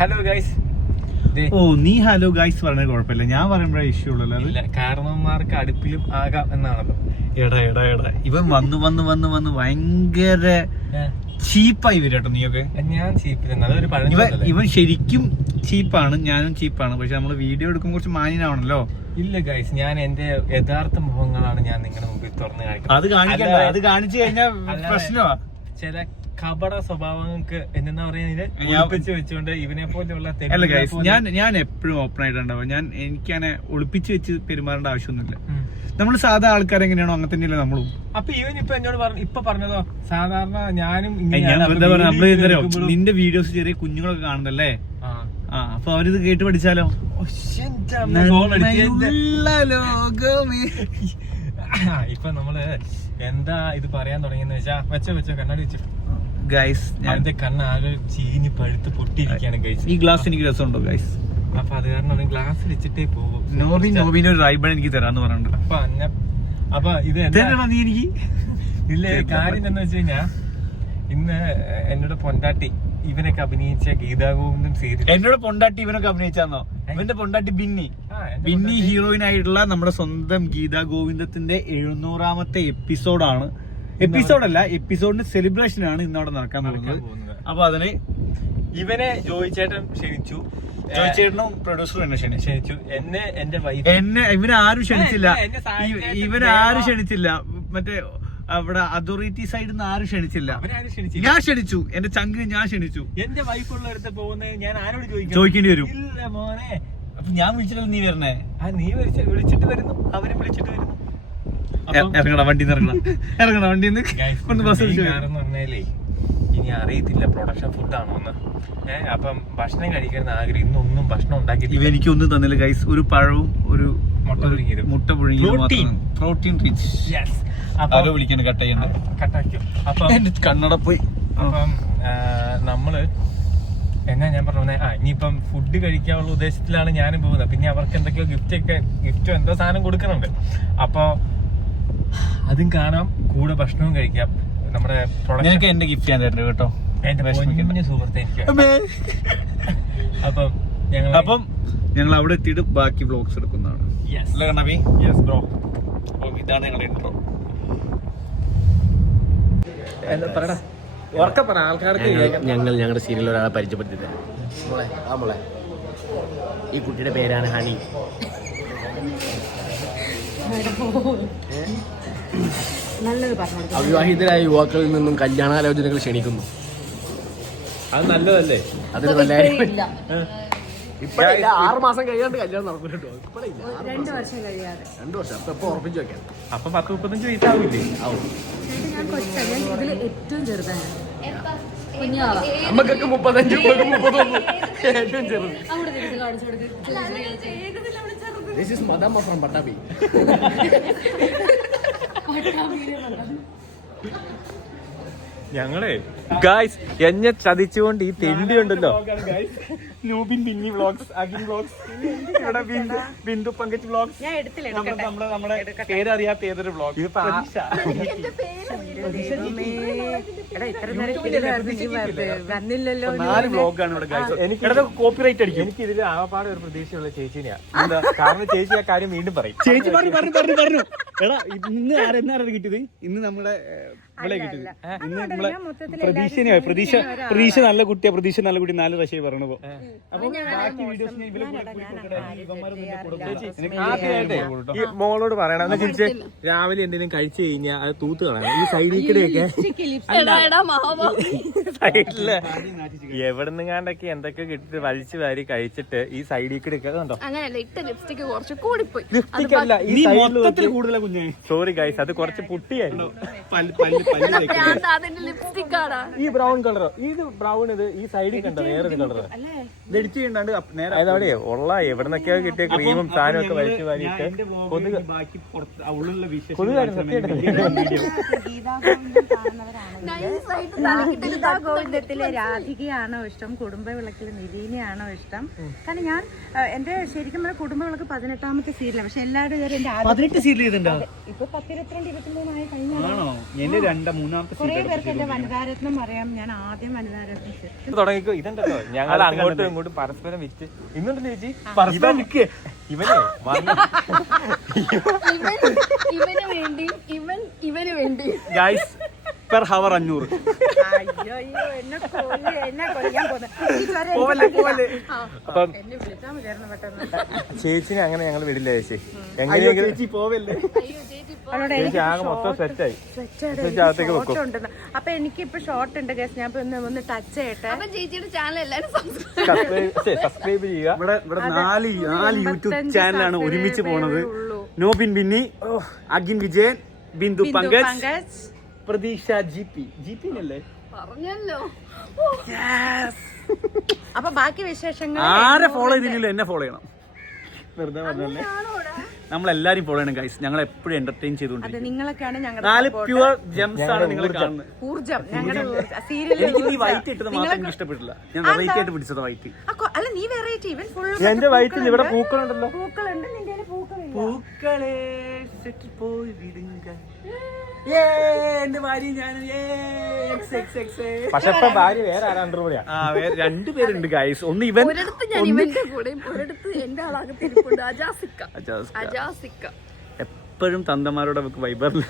Hello guys. ഓ നീ hello guys പറഞ്ഞ കുഴപ്പമില്ല, ഞാൻ പറയുമ്പോഴേ ഇഷ്യൂ ഉള്ളല്ലോ. കാരണവന്മാർക്ക് അടുപ്പിലും ആകാം എന്നാണല്ലോ. എടാ എടാ എടാ ഇവൻ വന്ന് ഭയങ്കര ചീപ്പായി വരും കേട്ടോ. നീയൊക്കെ ഞാൻ ചീപ്പില്ല, ഇവൻ ശരിക്കും ചീപ്പാണ്, ഞാനും ചീപ്പാണ്. പക്ഷെ നമ്മള് വീഡിയോ എടുക്കുമ്പോൾ കുറച്ച് മാന്യനാവണല്ലോ. ഇല്ല ഗൈസ്, ഞാൻ എന്റെ യഥാർത്ഥ മുഖങ്ങളാണ് ഞാൻ നിങ്ങളുടെ മുമ്പിൽ തുറന്നു കാണിക്കുന്നത്. അത് കാണിക്കണ്ട, അത് കാണിച്ചു കഴിഞ്ഞാൽ പ്രശ്നമാ. ചില കപട സ്വഭാവങ്ങൾക്ക് എന്താ പറയുന്നത് വെച്ചുകൊണ്ട് ഇവനെ പോലെയുള്ള അല്ല ഗൈസ്, ഞാൻ എപ്പോഴും ഓപ്പൺ ആയിട്ടുണ്ടാവും. എനിക്കങ്ങനെ ഒളിപ്പിച്ച് വെച്ച് പെരുമാറേണ്ട ആവശ്യമൊന്നുമില്ല. നമ്മൾ സാധാ ആൾക്കാരെങ്ങനെയാണോ അങ്ങനെ തന്നെയല്ലേ നമ്മളും. അപ്പൊ ഇവൻ ഇപ്പൊ എന്നോട് ഇപ്പൊ പറഞ്ഞതോ സാധാരണ ഞാനും നിന്റെ വീഡിയോസ് ചെറിയ കുഞ്ഞുങ്ങളൊക്കെ കാണുന്നല്ലേ, അപ്പൊ അവരിത് കേട്ട് പഠിച്ചാലോ. ഇപ്പൊ നമ്മള് എന്താ ഇത് പറയാൻ തുടങ്ങിയെന്ന് വെച്ചാ വെച്ചോ കണ്ണാടി വെച്ചു ഗൈസ്. എന്റെ കണ്ണ് ആകെ ചീഞ്ഞ് പഴുത്ത് പൊട്ടിയിരിക്കാണ് ഗൈസ്. ഈ ഗ്ലാസ് എനിക്ക് രസമുണ്ടോ ഗൈസ്? അപ്പൊ അത് കാരണം ഗ്ലാസ് വെച്ചിട്ടേ പോകും. നോബിന് ഒരു റൈബൺ എനിക്ക് തരാന്ന് പറഞ്ഞിട്ടുണ്ട്. അപ്പൊ ഇത് നീ എനിക്ക് ഇല്ല, കാര്യം എന്താന്ന് വെച്ച് കഴിഞ്ഞാ ഇന്ന് എന്നോട് പൊണ്ടാട്ടി ഇവനൊക്കെ അഭിനയിച്ച ഗീതാഗോവിന്ദൻ സീരിയൽ. എന്നോട് പൊണ്ടാട്ടി ഇവനൊക്കെ അഭിനയിച്ചാന്നോ? ഇവന്റെ പൊണ്ടാട്ടി ബിന്നി ഹീറോയിൻ ആയിട്ടുള്ള നമ്മുടെ സ്വന്തം ഗീതാ ഗോവിന്ദത്തിന്റെ 700ാമത്തെ എപ്പിസോഡാണ്. എപ്പിസോഡല്ല, എപ്പിസോഡിന്റെ സെലിബ്രേഷൻ ആണ് ഇന്നവിടെ നടക്കാൻ പോകുന്നത്. അപ്പൊ അതിന് ഇവനെ ജോയിച്ചേട്ടൻ ക്ഷണിച്ചു. ജോയിച്ചേട്ടനും പ്രൊഡ്യൂസറും എന്നെ ക്ഷണിച്ചു. എന്റെ ഇവനാരും ക്ഷണിച്ചില്ല. മറ്റേ അവിടെ അതോറിറ്റി സൈഡിൽ നിന്ന് ആരും ക്ഷണിച്ചില്ല. ഞാൻ ക്ഷണിച്ചു, എന്റെ ചങ്കിന് ഞാൻ ക്ഷണിച്ചു. എന്റെ വൈഫുള്ളടുത്ത് പോകുന്നത് ഞാൻ ആരോട് ചോദിക്കേണ്ടി വരും. ഇല്ല മോനെ, അപ്പൊ ഞാൻ വിളിച്ചിട്ടല്ല നീ വരണേ. നീ വിളിച്ചിട്ട് വരുന്നു, അവരും വിളിച്ചിട്ട് വരുന്നു. ഇറങ്ങണ വണ്ടിന്ന് ഇറങ്ങണ വണ്ടിന്ന് ഒന്ന് ബസ് പറഞ്ഞാലേ ഇനി അറിയത്തില്ല പ്രൊഡക്ഷൻ ഫുഡാണോ എന്ന്. അപ്പം ഭക്ഷണം കഴിക്കുന്ന ആഗ്രഹം ഇന്നൊന്നും ഭക്ഷണം ഉണ്ടാക്കി എനിക്കൊന്നും തന്നില്ല ഗൈസ്. ഒരു പഴവും ഒരു മുട്ട പുഴുങ്ങിയത്, പ്രോട്ടീൻ റിച്ച്. അവരെ വിളിക്കാൻ കട്ടാക്കും. അപ്പൊ കണ്ണട പോയി. അപ്പം നമ്മള് ഞാൻ പറഞ്ഞ ഇനിയിപ്പം ഫുഡ് കഴിക്കാനുള്ള ഉദ്ദേശത്തിലാണ് ഞാനും പോകുന്നത്. പിന്നെ അവർക്ക് എന്തൊക്കെയോ ഗിഫ്റ്റോ എന്തോ സാധനം കൊടുക്കുന്നുണ്ട്. അപ്പൊ അതും കാണാം, കൂടെ ഭക്ഷണവും കഴിക്കാം. നമ്മുടെ എന്റെ ഗിഫ്റ്റ് ഞാൻ തരുന്നുണ്ട് കേട്ടോ, എന്റെ കുഞ്ഞു സുഹൃത്തെ എനിക്ക്. അപ്പം ഞങ്ങൾ അവിടെ എത്തിയിട്ട് ബാക്കി വ്ലോഗ്സ് എടുക്കുന്നതാണ്. ബ്രോ, ഇതാണ് ഞങ്ങളുടെ ഇൻട്രോ. ഞങ്ങൾ ഞങ്ങളുടെ സീരിയലിൽ ഒരാളെ പരിചയപ്പെടുത്തിയത്. മോളെ ഈ കുട്ടിയുടെ പേരാണ് ഹണി. അവിവാഹിതരായ യുവാക്കളിൽ നിന്നും കല്യാണാലോചനകൾ ക്ഷണിക്കുന്നു. അത് നല്ലതല്ലേ? അതൊരു നല്ല ഇപ്പഴില്ല, 6 മാസം കഴിയാണ്ട് കല്യാണം നടക്കുന്നുണ്ടോ? ഇപ്പഴില്ല, 2 വർഷം കഴിയാതെ. 2 വർഷം. അപ്പൊ ഉറപ്പിച്ചു വെക്കാം. അപ്പൊ 10-35 വയസ്സാവില്ലേ? ആവും. ഞാൻ കൊച്ചാണ്, ഞാൻ ഇതിൽ ഏറ്റവും ചെറുതാണ്. നമുക്കൊക്കെ 35, 31 ഏറ്റവും ചെറുത്. This is Madam from Patabi. ഞങ്ങളെ ഗായ്സ് എന്നെ ചതിച്ചുകൊണ്ട് ഈ തെണ്ടി ഉണ്ടല്ലോ. നൂബിൻ ബിന്നി വ്ലോഗ്സ്, അഖിൽ വ്ലോഗ്സ്, ഇവിടെ ബിന്ദു പങ്കജ് വ്ലോഗ്സ്, നമ്മുടെ പേരറിയാത്ത ഏതൊരു വ്ലോഗ്. വന്നില്ലല്ലോ. 4 വ്ലോഗാണ് ഇവിടെ ഗായ്സ്. എനിക്ക് കോപ്പിറൈറ്റ് അടിക്കും. എനിക്ക് ഇതിൽ ആപാടെ ഒരു പ്രതീക്ഷയുള്ള ചേച്ചിനെയാ. കാരണം ചേച്ചി ആ കാര്യം വീണ്ടും പറയും. ചേച്ചി പറഞ്ഞു. എടാ ഇന്ന് ആരെന്നാണ് കിട്ടിയത്? ഇന്ന് നമ്മുടെ കിട്ടിയത്. ഇന്ന് നമ്മളെ പ്രതീക്ഷ നല്ല കുട്ടിയാ. പ്രതീക്ഷ നല്ല കുട്ടി 4 പ്രാവശ്യം പറയണപ്പോ. അപ്പൊ ബാക്കി വീഡിയോസ് ഈ മോളോട് പറയണം തിരിച്ച് രാവിലെ എന്തെങ്കിലും കഴിച്ചു കഴിഞ്ഞാൽ അത് തൂത്ത് കളയണം. ഈ സൈഡിൽ കൂടെയൊക്കെ സൈഡില് എവിടെന്നെങ്ങാണ്ടൊക്കെ എന്തൊക്കെ കിട്ടിട്ട് വലിച്ചു വാരി കഴിച്ചിട്ട് ഈ സൈഡിൽ കൂടെയൊക്കെ കണ്ടോ. ലിപ്സ്റ്റിക് അല്ല, ഈ സൈഡിൽ കൂടുതലാ കുഞ്ഞെ. സോറി ഗൈസ്, അത് കുറച്ച് പുട്ടിയായിരുന്നു. ഈ ബ്രൗൺ കളറോ? ഇത് ബ്രൗൺ, ഇത് ഈ സൈഡിൽ കണ്ടോ വേറൊരു കളറ്. അതവിടെ ഉള്ള എവിടെന്നൊക്കെയോ കിട്ടിയ ക്രീമും സാധനവും ഒക്കെ വലിച്ചു വാരിയിട്ട് ഗോവിന്ദത്തിലെ രാധികയാണോ ഇഷ്ടം, കുടുംബ വിളക്കിലെ നിലീനയാണോ ഇഷ്ടം? കാരണം ഞാൻ എന്റെ ശരിക്കും കുടുംബ വിളക്ക് 18ാമത്തെ സീരിയലാണ്. പക്ഷെ എല്ലാവരും 18 സീരിയൽ ചെയ്തിട്ടുണ്ടോ? ഇപ്പൊ 10, 22, 23 ആയി കഴിഞ്ഞാൽ ആണോ? എന്റെ മൂന്നാമത്തെ കുറെ പേർക്ക് എന്റെ വനിതാരത്നം അറിയാം. ഞാൻ ആദ്യം വനിതാരത്നം തുടങ്ങിക്കോ. ഇതുണ്ടല്ലോ ഞങ്ങൾ അങ്ങോട്ടും ഇങ്ങോട്ടും പരസ്പരം വിറ്റ് ഇന്നുണ്ടല്ലോ ചേച്ചി പരസ്പരം വിൽക്കേ. ഇവനെ വന്ന് ഇവന് വേണ്ടി ഗൈസ് പെർ ഹവർ 500. അയ്യോ എന്നെ കൊല്ലാൻ അപ്പം എന്നെ വിളിച്ചാൽ മതിയായിരുന്നു പെട്ടെന്ന്. ചേച്ചിനെ അങ്ങനെ ഞങ്ങൾ വിടില്ല ചേച്ചി. അയ്യോ എങ്ങനെയെങ്കിലും ചേച്ചി പോവല്ലേ. അവളോട് ചേച്ചി ആകെ മൊത്തം സെറ്റായി. അകത്തേക്ക് വെക്കും. ഉണ്ടെന്ന്. അപ്പൊ എനിക്കിപ്പോ ഷോർട്ട് ഉണ്ട് ഗസ്. ഞാൻ ഒന്ന് ടച്ച് ചെയ്യട്ടെ. അപ്പൊ ചേച്ചിയുടെ ചാനൽ എല്ലാരും സബ്സ്ക്രൈബ് ചെയ്യുക. ഇവിടെ 4 യൂട്യൂബ് ചാനലാണ് ഒരുമിച്ച് പോണത്. നോബിൻ ബിന്നി, അഗിൻ വിജയൻ, ബിന്ദു പങ്കജ്, പ്രതീക്ഷ ജിപി അല്ലേ പറഞ്ഞല്ലോ. അപ്പൊ ബാക്കി വിശേഷങ്ങൾ ആരെ ഫോളോ ചെയ്തില്ലല്ലോ എന്നെ ഫോളോ ചെയ്യണം. വെറുതെ പറഞ്ഞല്ലേ. നമ്മളെല്ലാരും ഫോളോ ചെയ്യണം ഗൈസ്. ഞങ്ങൾ എപ്പോഴും എന്റർടൈൻ ചെയ്തുകൊണ്ടിരിക്കും. നിങ്ങളൊക്കെയാണ് 4 പ്യുവർ ജെംസ് ആണ് നിങ്ങൾ കാണുന്നത്. ഊർജം. ഞങ്ങളുടെ സീരിയൽ എനിക്ക് നീ വൈറ്റ് ഇട്ടത് മാത്രം എനിക്ക് ഇഷ്ടപ്പെട്ടില്ല. ഞാൻ വെറൈറ്റി ആയിട്ട് പിടിച്ചത് വൈറ്റ്. അല്ല നീ വെറൈറ്റി. ഇവൻ ഫുൾ എന്റെ വയറ്റിൽ ഇവിടെ പൂക്കളുണ്ടല്ലോ. പൂക്കളുണ്ട്. നിന്റെ പൂക്കളില്ല. പൂക്കളെ സെറ്റിൽ പോയി വിടുങ്ക. എന്റെ ഭാര്യ ഞാൻ പക്ഷെ ഇപ്പൊ ഭാര്യ വേറെ ആരാണ്ട് കൂടെയാ. വേറെ 2 പേരുണ്ട് ഗൈസ്. ഒന്ന് ഇവൻ, ഒരിടത്ത് ഞാൻ ഇവന്റെ കൂടെ, ഒരിടത്ത് എന്റെ ആളാകത്തിരിപ്പുണ്ട്. അജാസിക്ക എപ്പോഴും തന്തമാരോട് നമുക്ക് വൈബറിൽ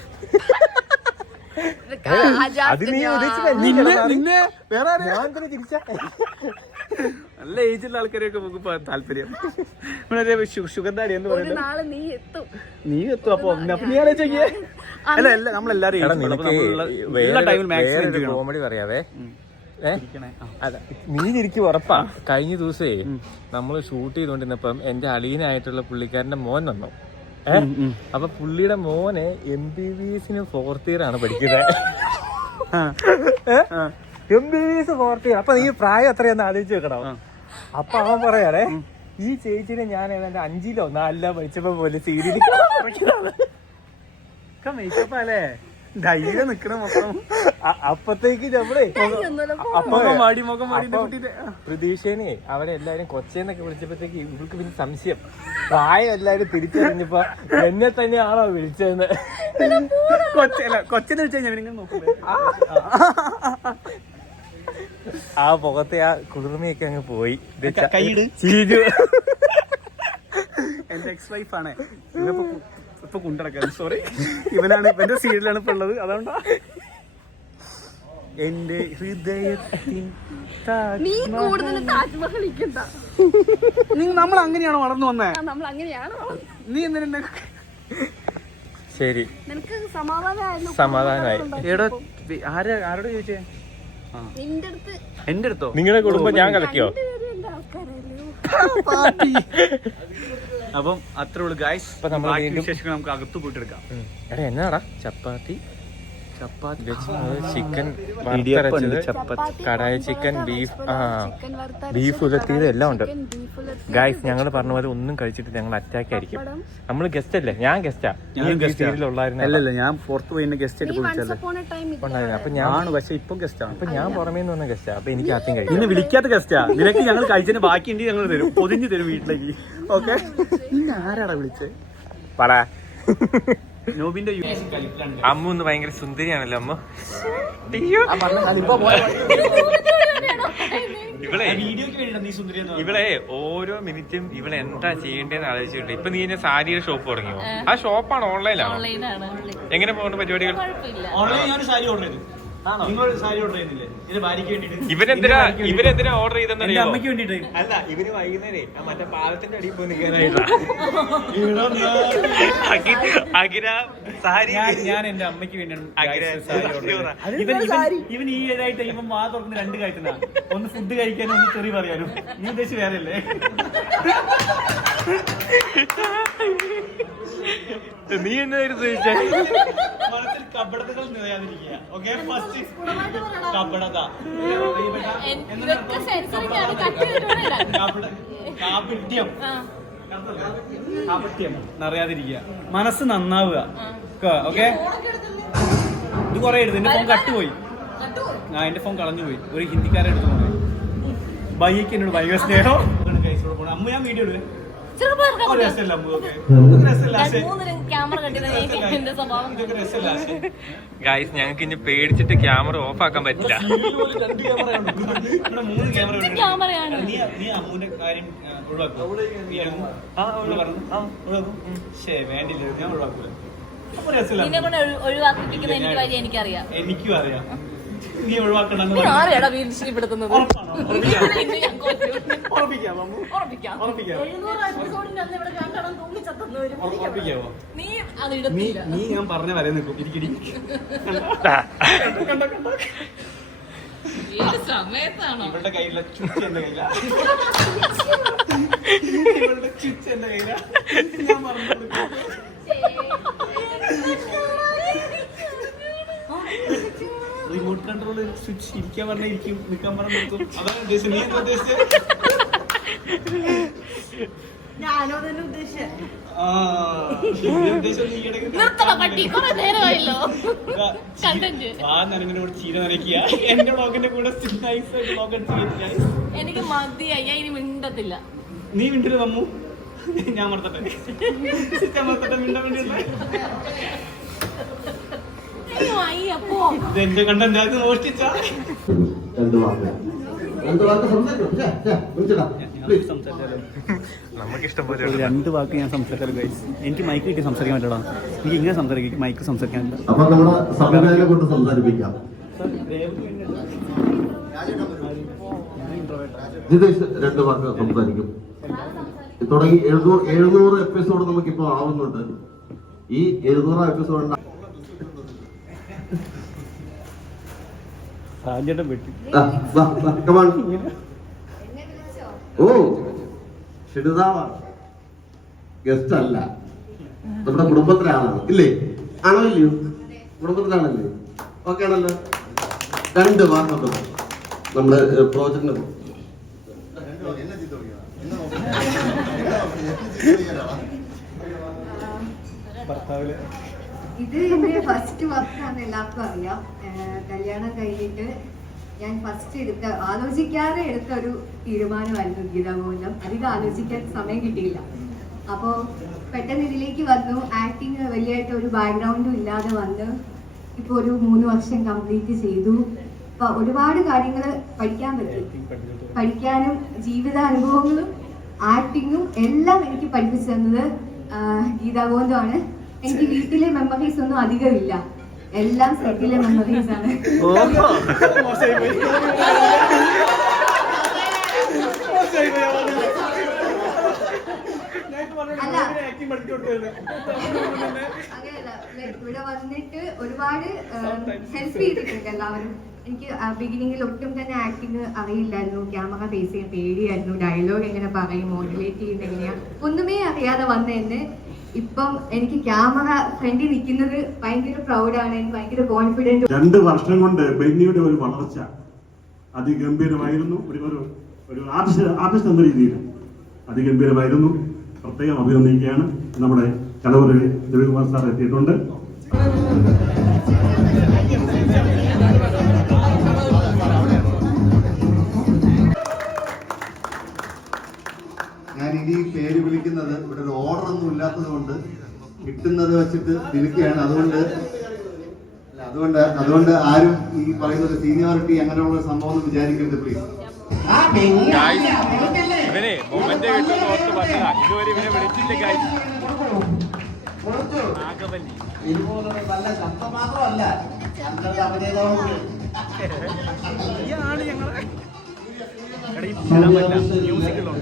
അത് നീ ഉദ്ദേശിച്ചില്ല. വേറെ ഞാൻ തന്നെ തിരിച്ചാ. നല്ല ഏജുള്ള ആൾക്കാരെയൊക്കെ നമുക്ക് താല്പര്യം. ഷുഗർ ഡാഡി എന്ന് പറയുന്നത് നാളെ നീ എത്തും. നീ എത്തും. അപ്പൊ നീ ആലോചിക്കേ. അല്ല നമ്മളെല്ലാരും കോമഡി പറയാവേ. അല്ല നീ എനിക്ക് ഉറപ്പാ. കഴിഞ്ഞ ദിവസേ നമ്മള് ഷൂട്ട് ചെയ്തോണ്ടിരുന്നപ്പം എന്റെ അളിയനായിട്ടുള്ള പുള്ളിക്കാരന്റെ മോൻ വന്നു. അപ്പൊ പുള്ളിയുടെ മോന് MBBS 4th year ആണ് പഠിക്കുന്നത്. MBBS 4th year. അപ്പൊ നീ പ്രായം എത്രയാന്ന് ആലോചിച്ച് വെക്കണം. അപ്പൊ അവൻ പറയാറേ ഈ ചേച്ചിനെ ഞാൻ ഏതാണ്ട് 5ലോ 4ലോ പഠിച്ചപ്പോ പോലെ സീരിയൽ മേക്കപ്പ് അല്ലേ ധൈര്യം നിക്കണ മൊത്തം. അപ്പത്തേക്ക് നമ്മളെ മാടി പ്രതീക്ഷേനെ അവരെ എല്ലാരും കൊച്ചേന്നൊക്കെ വിളിച്ചപ്പോഴത്തേക്ക് ഇവർക്ക് പിന്നെ സംശയം. പ്രായം എല്ലാരും തിരിച്ചറിഞ്ഞപ്പോ എന്നെ തന്നെയാണോ വിളിച്ചതെന്ന്. കൊച്ചെന്ന് വെച്ചാൽ ഞാൻ നോക്കുന്നത്. ആ മുഖത്തെ ആ കുളിർമയൊക്കെ അങ്ങ് പോയി. കൈയിട്. ചീരു എന്റെ എക്സ് വൈഫാണ്. ഇപ്പൊ കൊണ്ടിടക്കാൻ സോറി. ഇവനാണ് ഇവന്റെ സീരിയലാണ് ഇപ്പൊ ഉള്ളത്. അതുകൊണ്ടാ എന്റെ ഹൃദയത്തിൽ നീ കൂടുതൽ താജ്മഹൽ കളിക്കണ്ട. നമ്മൾ അങ്ങനെയാണോ വളർന്നു വന്നേ? നമ്മൾ അങ്ങനെയാണ്. നീ എന്തിനാ ശരി നിനക്ക് സമാധാനമായിരുന്നു. സമാധാനമായി. ആരോട് ചോദിച്ചേ? എന്റെ അടുത്തോ? നിങ്ങളുടെ കുടുംബം ഞാൻ കളിക്കോ? അപ്പം അത്രേ ഉള്ളു ഗൈസ്. ഇപ്പൊ നമ്മൾ വിശേഷങ്ങൾ നമുക്ക് അകത്ത് പോയിട്ട് എടുക്കാം. എടാ എന്നാടാ ചപ്പാത്തി ചിക്കൻ കടായി ചിക്കൻ ബീഫ് ഉലർത്തിയത് എല്ലാം ഉണ്ട് ഗൈസ്. ഞങ്ങൾ പറഞ്ഞ പോലെ ഒന്നും കഴിച്ചിട്ട് ഞങ്ങൾ അറ്റാക്ക് ആയിരിക്കും. നമ്മള് ഗസ്റ്റ് അല്ലേ? ഞാൻ ഗസ്റ്റാ. അല്ലല്ല ഞാൻ പുറത്ത് പോയി ഗസ്റ്റ് ആയിട്ട് ഉണ്ടായിരുന്നു. അപ്പൊ ഞാൻ പക്ഷെ ഇപ്പൊ ഗസ്റ്റ് ആണ്. അപ്പൊ ഞാൻ പുറമേന്ന് വന്ന ഗസ്റ്റാ. അപ്പൊ എനിക്ക് ആദ്യം കഴിക്കും. നിന്നെ വിളിക്കാത്ത ഗസ്റ്റാ. നിനക്ക് ഞങ്ങൾ കഴിച്ചതിന് ബാക്കിയുണ്ടെങ്കിൽ ഞങ്ങൾ തരും, പൊതിഞ്ഞു തരും വീട്ടിലേക്ക്. ഓക്കെ. നിന്നെ ആരാടാ വിളിച്ചേ? പറ. നോബിന്റെ അമ്മ ഒന്ന് ഭയങ്കര സുന്ദരിയാണല്ലോ അമ്മ. ഇവളെ ഓരോ മിനിറ്റും ഇവളെ എന്താ ചെയ്യേണ്ടതെന്ന് ആലോചിച്ചിട്ടുണ്ട്. ഇപ്പൊ നീ എന്നെ സാരിയുടെ ഷോപ്പ് തുടങ്ങിയോ? ആ ഷോപ്പാണ് ഓൺലൈനാണോ? എങ്ങനെ പോകുന്ന പരിപാടികൾ? ഇവരെന്തിനാ ഓർഡർ ചെയ്തെന്നറിയോ? അമ്മയ്ക്ക് വേണ്ടിട്ട് അല്ല, ഇവര് വൈകുന്നേരം മറ്റേ പാലത്തിന്റെ അടിയിൽ പോയി നിൽക്കാനായിട്ടാ. ഞാൻ എന്റെ അമ്മയ്ക്ക് വേണ്ടിയാണ് ഇവൻ ഈ ഇതായിട്ട് ഇവൻ വാ തുറന്ന് 2 കാര്യത്തിനാ. ഒന്ന് ഫുഡ് കഴിക്കാനും ഒന്ന് തെറി പറയാനും. നീ ഉദ്ദേശിച്ച് വേറെ അല്ലേ? നീ എന്നായിരുന്നു ചോദിച്ചേ? മനസ്സിൽ കപടതകൾ നിറയാതിരിക്കുക. ഓക്കെ, ഫസ്റ്റ് കപടത കാപട്യം നിറയാതിരിക്കുക. മനസ്സ് നന്നാവുക. ഓക്കെ, ഇത് കൊറേ എടുത്തു. എന്റെ ഫോൺ കട്ടുപോയി. എന്റെ ഫോൺ കളഞ്ഞു പോയി. ഒരു ഹിന്ദിക്കാരെ എടുത്തു പോയി. ബൈക്ക് എന്നോട് ഭയങ്കര സ്നേഹം. അമ്മ ഞാൻ വീഡിയോ ഇടുവേ. ഒരു രസമില്ല അമ്മു, ഓക്കേ. രസമില്ല ആശേ. എന്റെ സ്വഭാവം ഇതൊക്കെ രസമില്ല ആശേ. ഗൈസ് ഞങ്ങൾക്ക് ഇനി പേടിച്ചിട്ട് ക്യാമറ ഓഫ് ആക്കാൻ പറ്റില്ല. ഇവിടെ 3 ക്യാമറ ഉണ്ട്. ക്യാമറയാണ്. നീ അമ്മുവിന്റെ കാര്യം ഒഴിവാക്കും. വേണ്ടില്ല, ഞാൻ ഒഴിവാക്കൂല. അപ്പൊ രസമില്ല. നിന്നെ കൊണ്ട് ഒഴിവാക്കിപ്പിക്കുന്ന എനിക്ക് വഴി എനിക്കറിയാം. എനിക്കും അറിയാം. നീ ഒഴിവാക്കണം. നീ ആരെയാടാ ഭീഷണിപ്പെടുത്തുന്നത്? ഉറപ്പിക്കാമോ അമ്മു? ഉറപ്പിക്കാം. ഉറപ്പിക്കാം. 700 എപ്പിസോഡിന്റെ അന്ന് ഇവിടെ രണ്ടെണ്ണം തൂങ്ങിച്ചത്തുന്നവരും ഉറപ്പിക്കാമോ? നീ അത് ഇടത്തില്ല. നീ ഞാൻ പറഞ്ഞ വരെ നിൽക്കും. ഇരിക്കടി. കണ്ടോ ഏത് സമയത്താണോ? ഇവളുടെ കയ്യിലുള്ള ചുറ്റ് എന്റെ കയ്യില. ഇവളുടെ ചുറ്റ് എന്റെ കയ്യില. ഞാൻ മറന്നു കൊടുക്കും. റിമോട്ട് കൺട്രോൾ സ്വിച്ച് ഇരിക്കാൻ പറഞ്ഞ ഇരിക്കും, നിൽക്കാൻ പറഞ്ഞ നിൽക്കും. അതാണ് ഉദ്ദേശിച്ചത്. നീ എന്താ ഉദ്ദേശിച്ചത്? ഞാനോ തന്നെ ഉദ്ദേശിച്ചത്. നിർത്തണ പട്ടി, കുറെ നേരമായല്ലോ കണ്ടന്റ്. നനങ്ങിനോട് ചീര നനയ്ക്കുക. എന്റെ ബ്ലോഗിന്റെ കൂടെ നൈസായിട്ട് ബ്ലോഗ് എടുത്ത് എനിക്ക് മതിയായി, ഞാൻ ഇനി മിണ്ടത്തില്ല. നീ മിണ്ടില്ല നമ്മു. ഞാൻ മറത്തട്ടെ. മിണ്ടാൻ വേണ്ടിയുള്ള അപ്പോ ഇതെന്റെ കണ്ടന്റ് അത് മോഷ്ടിച്ച. നമുക്ക് ഇഷ്ടം പോലെ 2 വാക്ക് ഞാൻ സംസാരിച്ചാലും ഗൈസ്, എനിക്ക് മൈക്ക് കിട്ടി സംസാരിക്കാൻ പറ്റടാ. എനിക്ക് ഇങ്ങനെ സംസാരിക്കും, മൈക്ക് സംസാരിക്കാനില്ല. അപ്പൊ നമ്മുടെ സംവിധായകനെ കൊണ്ട് സംസാരിപ്പിക്കാം. ജിതേഷ് 2 വാക്ക് സംസാരിക്കും. തുടങ്ങി 700 എപ്പിസോഡ് നമുക്കിപ്പോ ആവുന്നുണ്ട്. ഈ 700 എപ്പിസോഡ് ഓ ഷിടുതാവാണ്, ഗസ്റ്റ് അല്ല, നമ്മുടെ കുടുംബത്തിലെ ആളാണ്. ഇല്ലേ? ആണോ ഇല്ലയോ? കുടുംബത്തിലാണല്ലേ? ഓക്കെ ആണല്ലോ. 2 വാക്കുണ്ട് നമ്മുടെ പ്രോജക്റ്റിനെ. ഇത് എന്റെ ഫസ്റ്റ് വർക്കാണ്, എല്ലാവർക്കും അറിയാം. കല്യാണം കഴിഞ്ഞിട്ട് ഞാൻ ഫസ്റ്റ് ആലോചിക്കാതെ എടുത്ത ഒരു തീരുമാനമായിരുന്നു ഗീതാഗോവിന്ദം. അധികം ആലോചിക്കാൻ സമയം കിട്ടിയില്ല. അപ്പോൾ പെട്ടെന്ന് ഇതിലേക്ക് വന്നു. ആക്ടിങ് വലിയായിട്ട് ഒരു ബാക്ക്ഗ്രൗണ്ടും ഇല്ലാതെ വന്ന് ഇപ്പോൾ ഒരു 3 വർഷം കംപ്ലീറ്റ് ചെയ്തു. അപ്പോൾ ഒരുപാട് കാര്യങ്ങൾ പഠിക്കാൻ പറ്റി. പഠിക്കാനും ജീവിതാനുഭവങ്ങളും ആക്ടിങ്ങും എല്ലാം എനിക്ക് പഠിപ്പിച്ചു തന്നത് ഗീതാഗോവിന്ദമാണ്. എനിക്ക് വീട്ടിലെ മെമ്മറീസ് ഒന്നും അധികമില്ല, എല്ലാം സെറ്റിലെ മെമ്മറീസ് ആണ്. അങ്ങനെയല്ല, ഇവിടെ വന്നിട്ട് ഒരുപാട് ഹെൽപ്പ് ചെയ്തിട്ടുണ്ട് എല്ലാവരും. എനിക്ക് ബിഗിനിങ്ങിൽ ഒട്ടും തന്നെ ആക്ടിങ് അറിയില്ലായിരുന്നു. ക്യാമറ ഫേസ് ചെയ്യാൻ പേടിയായിരുന്നു. ഡയലോഗ് എങ്ങനെ പറയും, മോഡുലേറ്റ് ചെയ്യുന്നത് എങ്ങനെയാ, ഒന്നുമേ അറിയാതെ വന്നെന്ന് ഇപ്പം എനിക്ക് ക്യാമറ ഫ്രണ്ടിൽ നിൽക്കുന്നത് ഭയങ്കര പ്രൗഡാണ്. എനിക്ക് ഭയങ്കര കോൺഫിഡൻറ്റ്. 2 വർഷം കൊണ്ട് ബെന്നിയുടെ ഒരു വളർച്ച അതിഗംഭീരമായിരുന്നു. ഒരു ആർട്ടിസ്റ്റ് എന്ന രീതിയിൽ അതിഗംഭീരമായിരുന്നു. പ്രത്യേകം അഭിനന്ദിക്കുകയാണ്. നമ്മുടെ കടവൂരിൽ രവികുമാർ സാർ എത്തിയിട്ടുണ്ട്. ഞാൻ ഇനി പേര് വിളിക്കുന്നത് ഇവിടെ ഒരു ഓർഡർ ഒന്നും ഇല്ലാത്തത് കൊണ്ട് കിട്ടുന്നത് വെച്ചിട്ട് വിളിക്കുകയാണ്. അതുകൊണ്ട് ആരും ഈ പറയുന്നത് സീനിയോറിറ്റി അങ്ങനെയുള്ള സംഭവം ഒന്നും വിചാരിക്കരുത് പ്ലീസ്. ഇവനെ മൊമെന്റ് കിട്ടുന്ന ഓർത്ത് പറഞ്ഞതാ. ഇതുവരെ ഇവനെ വിളിച്ചില്ല ഗൈസ്. നല്ല ശബ്ദം മാത്രമല്ല മ്യൂസിക്കുള്ളൂ.